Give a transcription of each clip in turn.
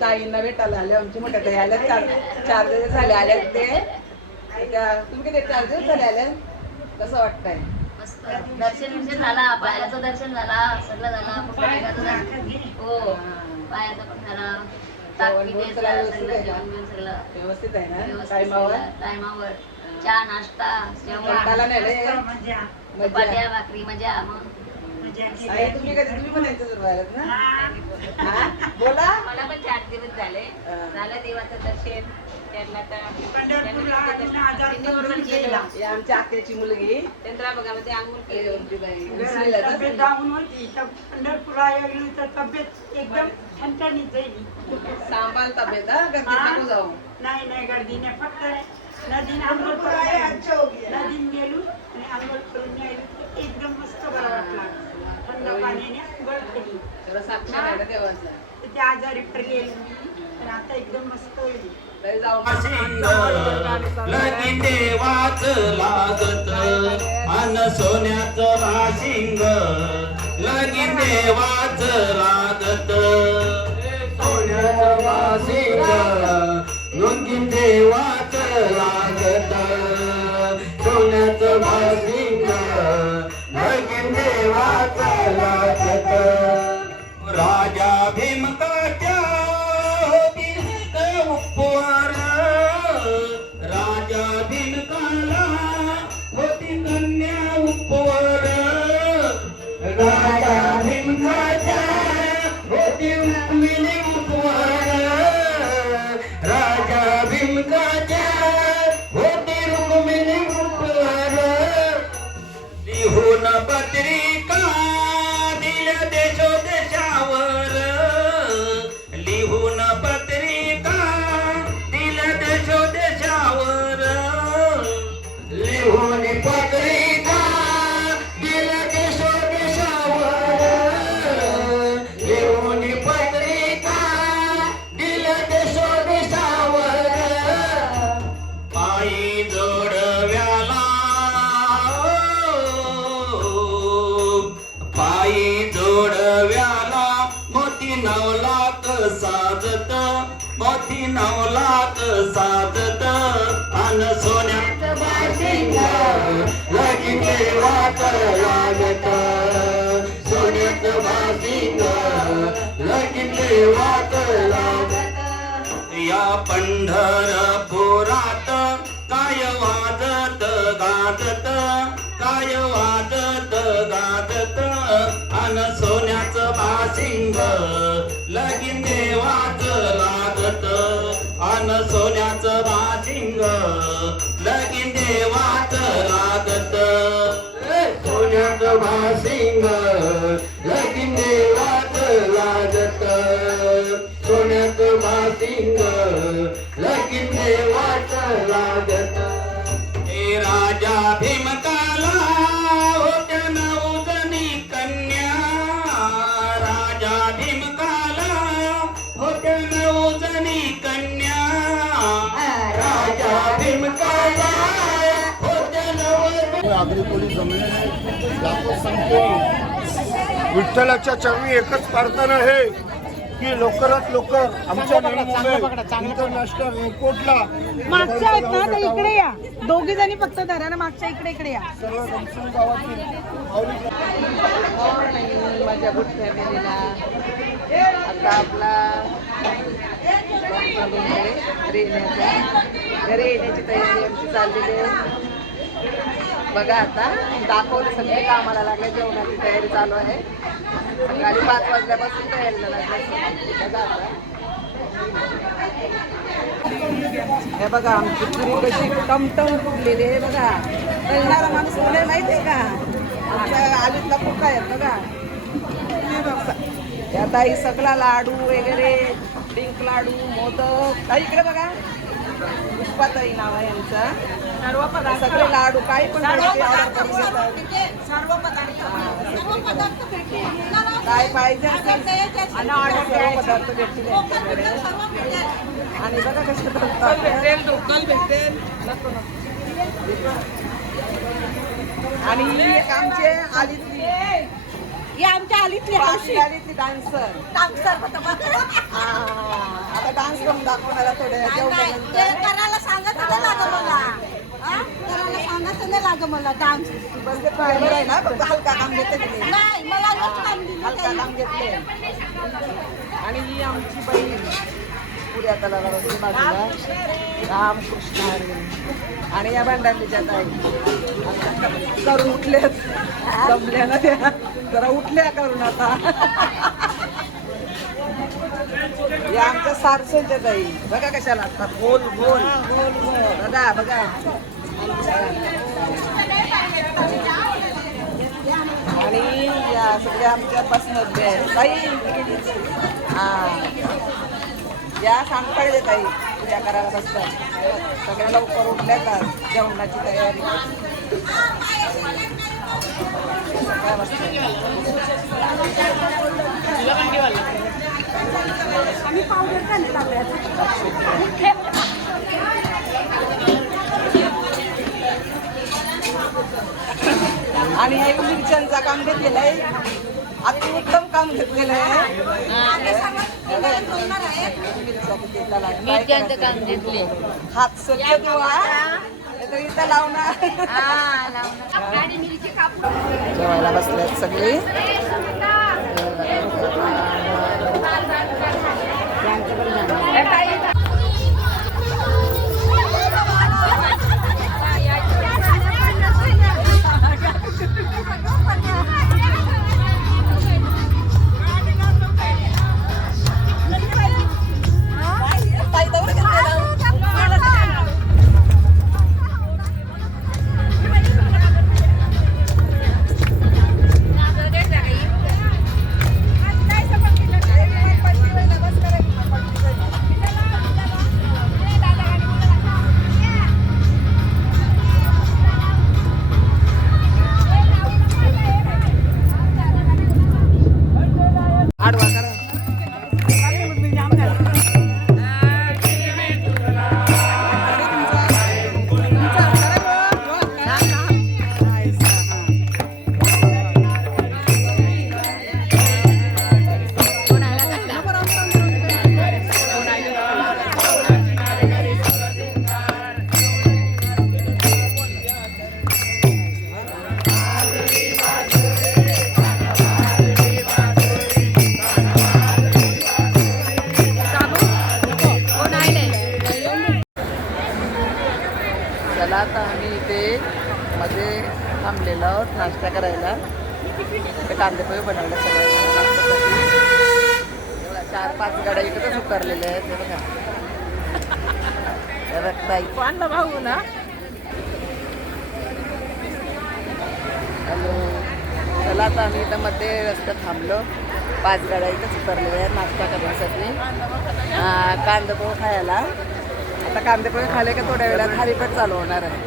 ताईंना भेटायला आले. आमची मोठ्या ताई आल्या, चार दिवस झाले आल्या. ते तुम्ही किती 4 दिवस झाले आल्या? कसं वाटतंय? दर्शन झाला, पायाचं दर्शन झाला, सगळं झाला, हो पायाचं पण झाला, व्यवस्थित आहे ना? टायमावर चहा नाश्ता पाट्या भाकरी मजा. मग तुम्ही पण यांच्यासोबत आलात ना? बोला. मला पण 4 दिवस झाले. झालं देवाचं दर्शन. आमच्या आत्याची मुलगी चंद्राभागामध्ये आंघोळ केली. एकदम ठणठणीत जाईल. सांभाळ तब्येत नको जाऊ. नाही गर्दीने फक्त नदीने आंघोळ गेलो आणि आंघोळ करून एकदम मस्त बरं वाटला. थंड पाण्याने आंघोळ केली. साक्षात आहे ना देवाचं. किती आजारी पडलेली मी, पण आता एकदम मस्त होईल. लय जाऊ लगी देवाच लागत अन सोन्याचं वाशिंग लगी देवाच लागत सोन्याचं वाशिंग लगी देवाच लागत सोन्याचं वाशिंग लगी देवाच लागत राजा भीमकाच्या उपवार राजा भिनकाला होती कन्या उपवार राजा भिनकाच्या होती रुक्मिणी उपवार राजा भिनकाच्या होती रुक्मिणी उपवार लिहून पत्रिका दिल्या देशोदेशावर लिहून पत्रिका दिल्या देशोदेशावर लिहून पत्रिका दिल्या देशोदेशावर लिहून पत्रिका दिल्या देशोदेशावर पायी जोडव्याला पायी जोडव्याला मोती 9 लाख साजत मोती 9 लाख साजत अन सोन्याचं वाशिंग लगी देवाच लागत सोन्याचं वाशिंग लगी देवाच लागत या पंढरपुरात काय वाजत गाजत काय वाजत गाजत अन सोन्याचं वाशिंग लगीन देवाच लागत अन सोन्याचं वाशिंग लगीन देवाच लागत सोन्याचं वाशिंग लगीन देवाच लागत सोन्याचं वाशिंग लगीन देवाच लागत हे राजा भीमकाला होत्या 9 जणी कन्या राजा भीमकाला होत्या 9 जणी कन्या राजा भीमकाला होत्या 9 आगरी पोलीस जमले लाखो संख्येने विठ्ठलाच्या चरणी एकच प्रार्थना आहे की लवकरात लवकर आमच्या इंटरनॅशनल एअरपोर्टला मागच्या आहेत ना तर इकडे या. दोघी जणी फक्त धरा ना, मागच्या इकडे या. सर्व गमसून गावातील माऊली माझ्या गुड फॅमिलीला आता आपला घरी येण्याची तयारी आमची चाललेली आहे. बघा आता दाखवलं सगळे कामाला लागले, जेवणाची तयारी चालू आहे. सकाळी 5 वाजल्यापासून तयारीला लागली. बघा आता हे बघा आमची पुरी कशी टमटम फुटलेली आहे. बघा तळणारा माणूस कोणी माहिती आहे का? आमच्या आलीतला फुटका आहेत बघा. या ताई सगळा लाडू वगैरे डिंक लाडू मोदक ताई इकडे बघा. पुष्पाताई नाव आहे यांचं. सगळे लाडू काही पण काय पाहिजे सर्व पदार्थ भेटतील आणि बघा कसे आणि आमचे आलीतली आमच्या आलीतली आलीतली डान्सर आता डान्स करून दाखवणारा थोडे करायला सांगत नाही लागं मला डान्स. बरं आहे ना, फक्त हलका काम घेते नाही मला हलका काम घेतले. आणि ही आमची बहीण पुऱ्या तलावावरती बाजूला रामकृष्ण हरी आणि या भांडांच्या ताई करून उठल्यात जमल्या ना त्या जरा उठल्या करून आता. या आमच्या सारसूच्या ताई बघा कशाला असतात गोल गोल बघा बघा. आणि या सगळ्या आमच्या बसमध्ये आहे ताई. या सांगताय ताई पूजा करायला बसतात. सगळ्या लवकर उठल्या का जेवणाची तयारी आम्ही पावडर खाली लावूया. आणि हे मिरच्यांचं काम घेतलेलं आहे, अति उत्तम काम घेतलेलं आहे. मिरच्यांचं काम घेतले. हात स्वच्छ धुवा, नाहीतर इथं लावणार. जेवायला बसल्यात सगळी. आडवा करा. चला आता आम्ही इथे मध्ये थांबलेलो आहोत नाश्ता करायला. इथे कांदेपोहे बनवले सगळ्यांना नाश्त्यासाठी. 4-5 गाड्या इकडंच उतरलेल्या आहेत. हे बघा, हे बघताय आणला भाऊ ना. हॅलो. चला आता आम्ही इथं मध्ये रस्त्यात थांबलो. 5 गाड्या इथंच उतरलेल्या आहेत नाश्ता करण्यासाठी, कांदेपोहे खायला. आता कांदेपोहे खाले का थोड्या वेळात थालीपीठ चालू होणार आहे.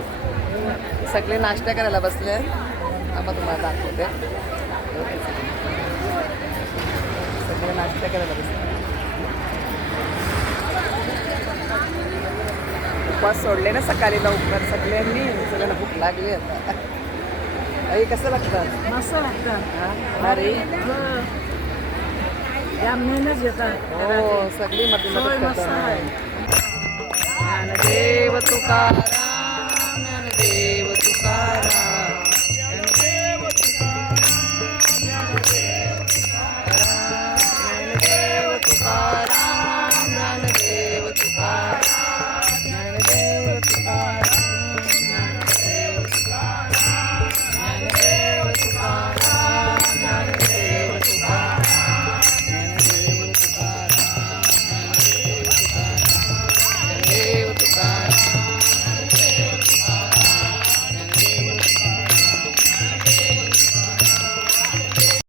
सगळे नाश्ता करायला बसले. मग तुम्हाला दाखवते. सगळे नाश्ता करायला बसले. उपवास सोडले ना सकाळी लवकर सगळ्यांनी. सगळ्यांना भूक लागली आता. आई कसं लागतं? मस्त लागतं. अरे या मेहनत घेतात. हो, सगळी मध्ये मदत करतात. ज्ञानदेव तुकाराम